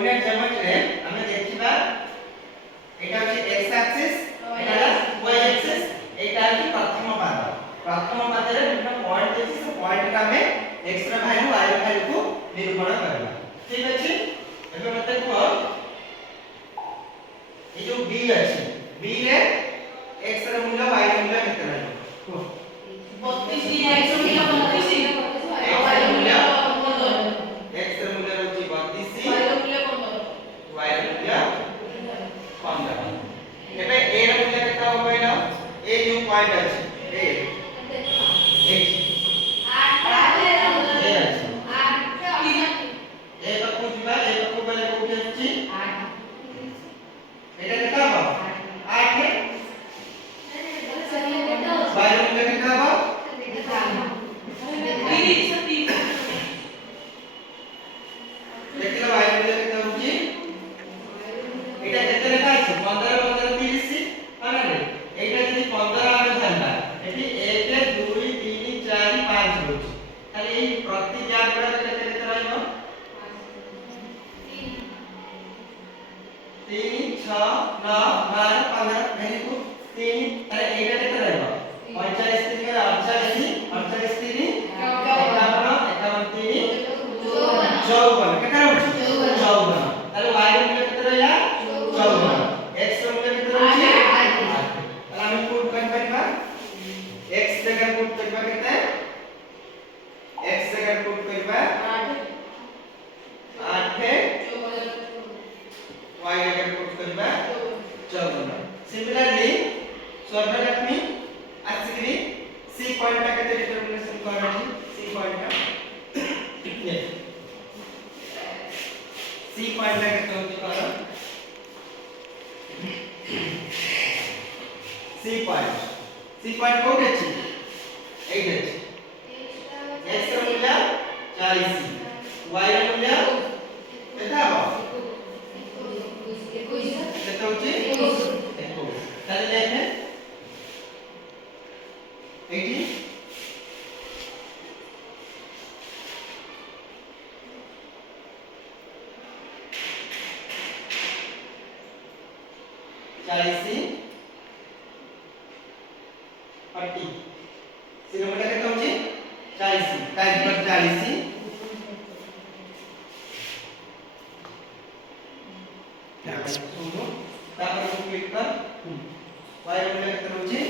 coordinate জ্যামিতিরে আমরা দেখিবা এটা হচ্ছে x অ্যাক্সিস এটা হলো y অ্যাক্সিস এটা হচ্ছে প্রথম পাদরে বিভিন্ন পয়েন্ট আছে সে পয়েন্ট ଆମେ x ର ভ্যালু y ର ভ্যালু को নিরূপণ କରିବା ঠিক আছে ଏବେ মতে কুহ এই যে b আছে b রে x ର মূল্য y ର মূল্য কেତେ ରହିବ কুহ 32 x ର ମୂଲ୍ୟ 32 y ର ମୂଲ୍ୟ 15 x ର ମୂଲ୍ୟ ରହୁଛି 32 y ର ମୂଲ୍ୟ 15 y ର ମୂଲ୍ୟ 15 ଏବେ a ର ମୂଲ୍ୟ କେତେ ହବ କହିଲ a ଯୋଉ ପଏଣ୍ଟ ଅଛି a 40 ତାପରେ କ୍ଲିକ୍ କର y ର ମୂଲ୍ୟ କେତେ ରହୁଛି